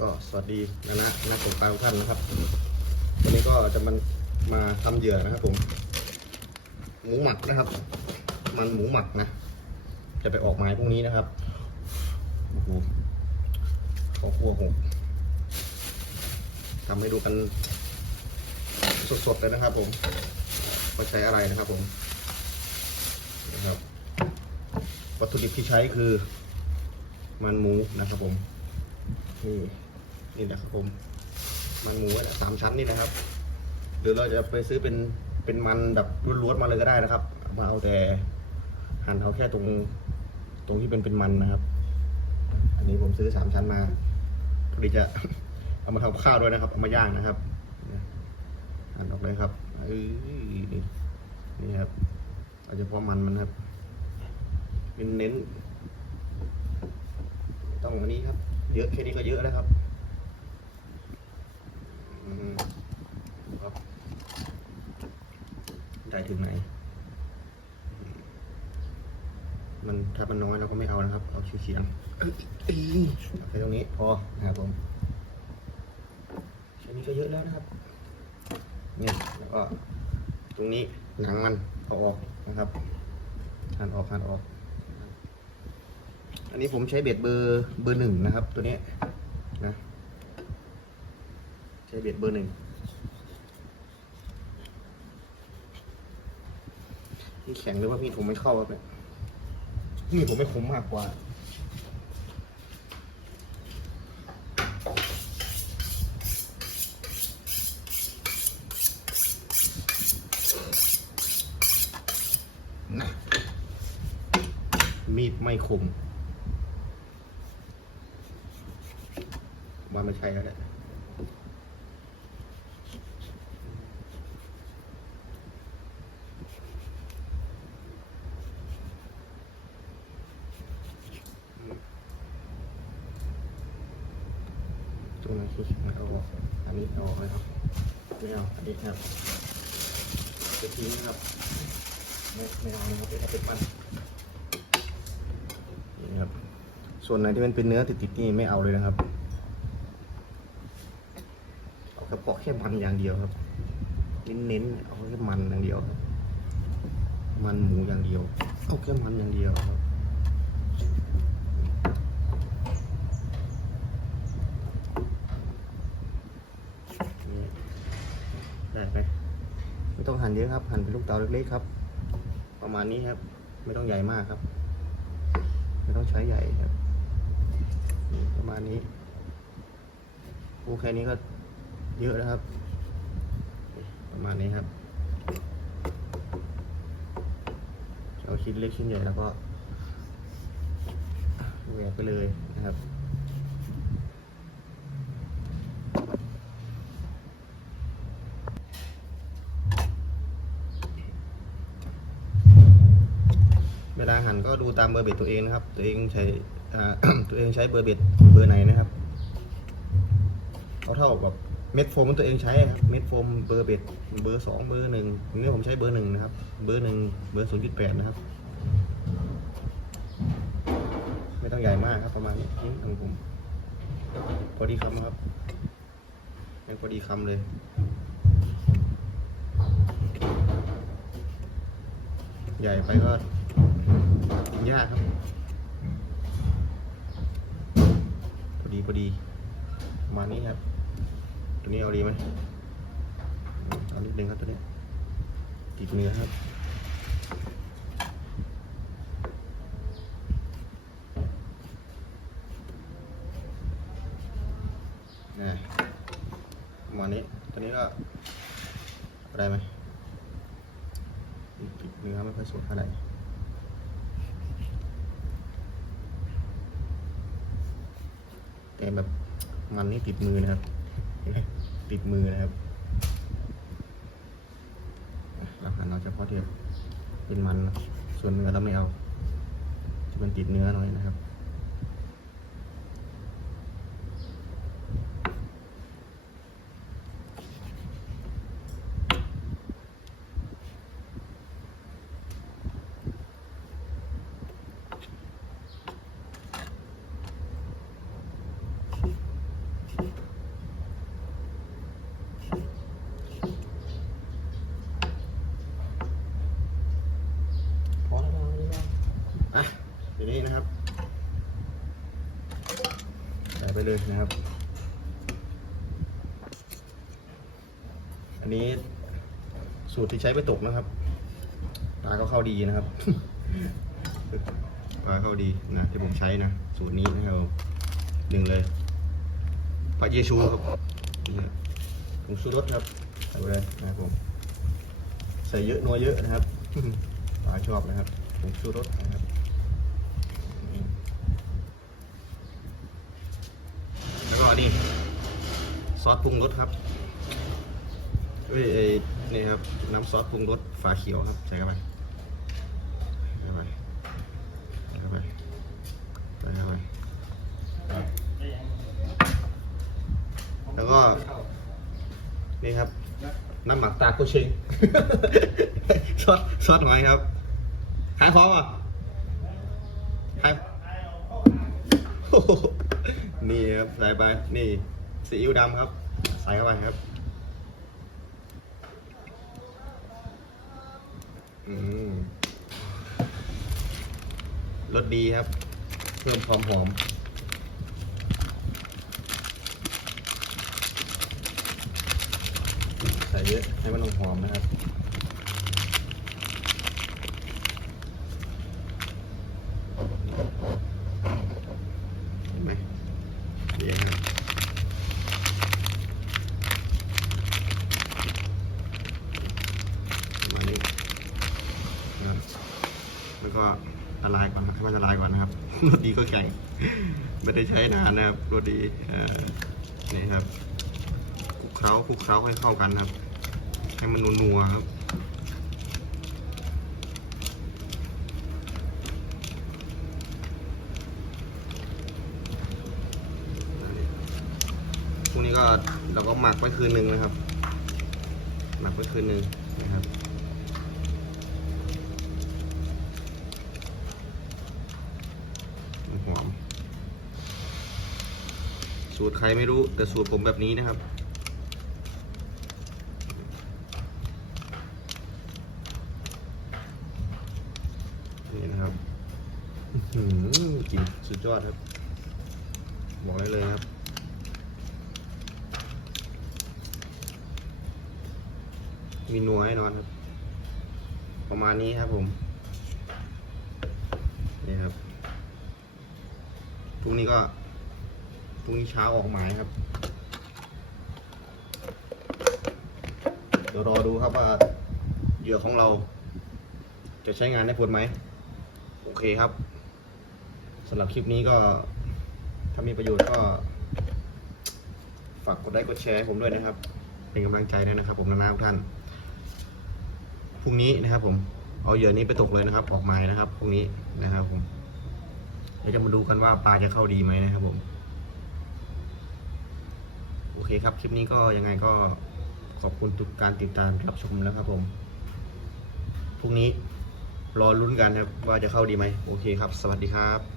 ก็สวัสดีนะนะนักตกปลาทุกท่านนะครับ วันนี้ก็จะมันมาทำเหยื่อนะครับผม หมูหมักนะครับ มันหมูหมักนะ จะไปออกหมายพรุ่งนี้นะครับโอ้โหขอครัวผมทำให้ดูกันสดๆเลยนะครับผมว่าใช้อะไรนะครับผมนะครับวัตถุดิบที่ใช้คือ มันหมูนะครับผมนี่ นี่นะครับผม มันหมูสามชั้นนี่นะครับ หรือเราจะไปซื้อเป็นเป็นมันแบบล้วนๆมาเลยก็ได้นะครับ มาเอาแต่หั่นเอาแค่ตรงตรงที่เป็นเป็นมันนะครับ อันนี้ผมซื้อสามชั้นมาพอดีจะเอามาทำข้าวด้วยนะครับเอามาย่างนะครับหั่นออกเลยครับเอ้ยนี่ครับเอาเฉพาะมันมันครับเน้นเน้นๆต้องอันนี้ครับ เยอะแค่นี้ก็เยอะแล้วครับ ได้ถึงไหน มันถ้ามันน้อยเราก็ไม่เอานะครับ เอาเฉียงๆเอ้ยเอ้ยเอาแค่ตรงนี้พอนะครับผมแค่นี้ก็เยอะแล้วนะครับเนี่ยแล้วก็ตรงนี้หนังมันเอาออกนะครับหันออกหันออก อันนี้ผมใช้เบ็ดเบอร์เบอร์หนึ่งนะครับ ตัวนี้ ใช้เบ็ดเบอร์หนึ่งนี่แข็งหรือว่าพี่ผมไม่เข้าครับเนี่ยพี่ผมไม่คมมากกว่านะมีดไม่คมว่าไม่ใช่แล้วแหละ นั้นคือไม่เอาออกอันนี้เอาออกนะครับไม่เอาอันนี้ครับจะทิ้งนะครับไม่ไม่เอานะครับเป็นเป็นมันนี่ครับ ส่วนไหนที่มันเป็นเนื้อติดๆนี่ไม่เอาเลยนะครับเอาเฉพาะแค่มันอย่างเดียวครับเน้นๆเอาแค่มันอย่างเดียวครับมันหมูอย่างเดียวเอาแค่มันอย่างเดียวครับ นี่ได้ไหมไม่ต้อง หั่นเยอะครับ หั่นเป็นลูกเต๋าเล็กๆครับ ประมาณนี้ครับ ไม่ต้องใหญ่มากครับ ไม่ต้องใช้ใหญ่ครับ ประมาณนี้โอแค่นี้ก็เยอะแล้วครับ ประมาณนี้ครับเอาชิ้นเล็กชิ้นใหญ่แล้วก็แหวกไปเลยนะครับ เวลาหั่น ก็ดูตามเบอร์เบ็ดตัวเองนะครับ ตัวเองใช้ตัวเองใช้เบอร์เบ็ดเบอร์ไหนนะครับเอาเท่ากับเม็ดโฟมที่ตัวเองใช้ครับเม็ดโฟมเบอร์เบ็ดเบอร์สองเบอร์หนึ่งนี้ผมใช้เบอร์หนึ่งนะครับ เบอร์หนึ่งเบอร์ศูนย์จุดแปดนะครับ ไม่ต้องใหญ่มากครับประมาณนี้นี่ของผมพอดีคำครับยังพอดีคำเลยใหญ่ไปก็ ยากครับพอดีพอดีประมาณนี้ครับ ตัวนี้เอาดีไหมเอานิดนึงครับตัวนี้ติดเนื้อครับนี่ประมาณนี้ตัวนี้ก็อาได้ไหมติดเนื้อไม่ค่อยสวยเท่าไหร่ แต่แบบมันนี่ติดมือนะครับติดมือนะครับเราหั่นเอาเฉพาะที่เป็นมันนะส่วนเนื้อเราไม่เอาจะเป็นติดเนื้อหน่อยนะครับ นี้นะครับใส่ไปเลยนะครับ อันนี้สูตรที่ใช้ไปตกนะครับปลาก็เข้าดีนะครับปลาเข้าดีนะที่ผมใช้นะสูตรนี้นะครับหนึ่งเลยพระเยชูครับผงชูรสครับใส่ไปเลยนะผมใส่เยอะนัวเยอะนะครับปลาชอบนะครับผงชูรสนะครับ ซอสปรุงรสครับเอ้ยไอ้นี่ครับ น้ำซอสปรุงรสฝาเขียวครับ ใส่เข้าไปใส่เข้าไปใส่เข้าไปใส่เข้าไป แล้วก็ นี่ครับ น้ำหมักตาโกเชง ซอสซอสหอยครับหายคอป่ะหายโอ้โหนี่ครับใส่ไป นี่ ซีอิ๊วดำครับ ใส่เข้าไปครับ อืมรสดีครับ เพิ่มความหอมใส่เยอะให้มันหอมนะครับ เห็นไหมเดี๋ยวนะครับประมาณนี้นะครับแล้ว ก็ละลายก่อนนะให้มันละลายก่อนนะครับรสดีก็แข็ง ไม่ได้ใช้นานนะครับรสดีเนี่ครับคลุกเคล้าคลุกเคล้าให้เข้ากันครับ ให้มันนัวๆครับพรุ่งนี้ก็เราก็หมักไว้คืนหนึ่งนะครับ หมักไว้คืนหนึ่งนะครับ หอม สูตรใครไม่รู้แต่สูตรผมแบบนี้นะครับ นี่นะครับอือหือกลิ่นสุดยอดครับ บอกได้เลยครับมีนัวแน่นอนครับ ประมาณนี้ครับผม นี่ครับ พรุ่งนี้ก็ พรุ่งนี้เช้าออกหมายครับ เดี๋ยวรอดูครับว่าเหยื่อของเรา จะใช้งานได้ผลไหม โอเคครับสำหรับคลิปนี้ก็ ถ้ามีประโยชน์ก็ ฝากกดไลค์กดแชร์ให้ผมด้วยนะครับ เป็นกำลังใจด้วยนะครับ ผมนาๆทุกท่านพรุ่งนี้นะครับ ผมเอาเหยื่อนี้ไปตกเลยนะครับ ออกหมายนะครับพรุ่งนี้นะครับผมเดี๋ยวจะมาดูกันว่าปลาจะเข้าดีไหมนะครับผม โอเคครับ คลิปนี้ก็ยังไงก็ขอบคุณทุกการติดตามรับชมนะครับผมพรุ่งนี้รอลุ้นกันนะครับว่าจะเข้าดีไหมโอเคครับ สวัสดีครับ